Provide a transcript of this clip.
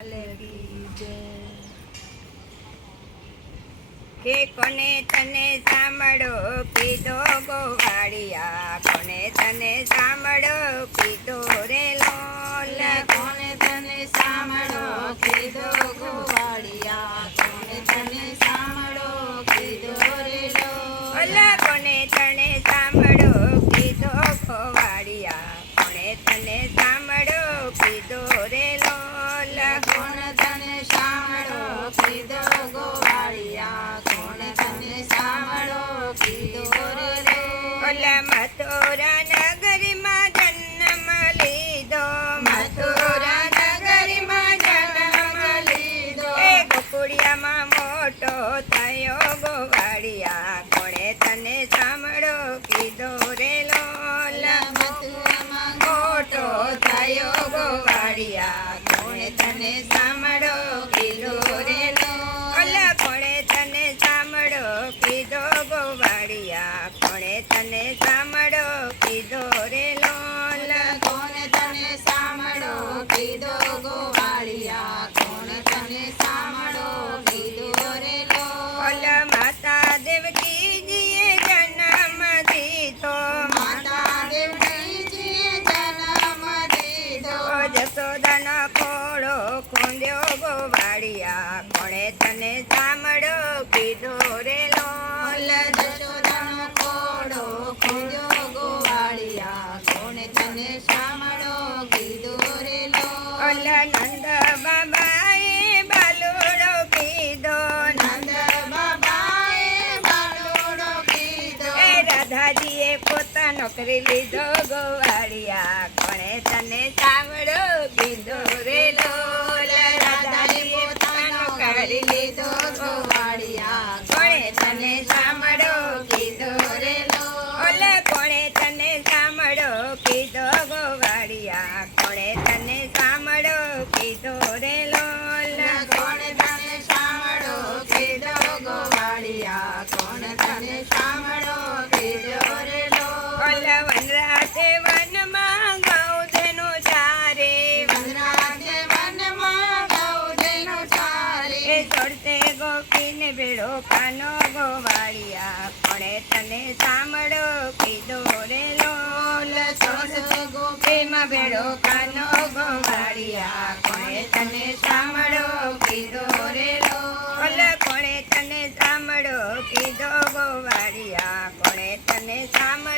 કે કોને તને સાંભળો કીધો ગોવાળિયા, કોને તને સાંભળો કીધો રે લોલ, કોને તને સાંભળો કીધો ગોવાળિયા, કોને તને સાંભળો કીધો રે લોલ. ઓલા કોને તને સાંભળો કીધો ગોવાળિયા, કોને તને સાંભળો કીધો રે લોલ, કોને તને સાંભળો કીધો ગોવાળિયા, કોને તને સાંભળો કીધો રે લોલ. ઓલા મથુરા નગરીમાં જન્મ લીધો, મથુરા નગરીમાં જન્મ લીધો, એ ગોકુળિયામાં મોટો થયો ગોવાળિયા, કોણે તને સાંભળો કીધો રે લોલ, મથુરામાં મોટો થયો ગોવાળિયા, કોણે તને સાંભળો કીધો રે લોલ. ઓલા કોણે તને સાંભળો કીધો ગોવાળિયા, કોણે તને સાંભળો કીધો રે લોલ, કોને તને સાંભળો કીધો ગોવાળિયા, કોને તને સાંભળો કીધો રે લોલ. ઓલા માતા દેવકીજીએ જન્મ દીધો, માતા દેવકીજીએ જન્મ દીધો, જસોદાનો ખોળો ખૂંદ્યો ગોવાળિયા, કોણે તને સાંભળો કીધો રે લોલ, જશોદાનો ખોડો ખોદ્યો ગોવાળિયા, કોને તને સાંભળો કીધો રે લોલ. ઓલા નંદ બાબાએ બાલુડો કીધો, નંદ બાબાએ બાલુડો કીધો, એ રાધાજીએ પોતાનો કરી લીધો ગોવાળિયા, કોણે તને સાંભળો કીધો રે લોલ, રાધાજીએ પોતાનો કરી લીધો ગોવાળિયા, કોણે તને સાંભળો કીધો રે લોલ. ઓલા કોણે તને સાંભળો કીધો ગોવાળિયા, કોણે તને સાંભળો કીધો રે લોલ, કોને તને સાંભળો કીધો ગોવાળિયા, કોને તને સાંભળો કીધો રે લોલ. ઓલા વનરાતે વનમાં ગૌધેનું ચારે, વનરાજે વનમાં ગૌધેનું ચારે, એ છોડતે ગોપીને ભેળો કાનો ગોવાળિયા, કોણે તને સાંભળો કીધો રે લોલ, છોડતે ગોપીમાં ભેળો કાનો ગોવાળિયા, કોણે તને સાંભળો કીધો રે લોલ. ઓલા કોણે તને સાંભળો કીધો ગોવાળિયા, કોણે તને સાંભળો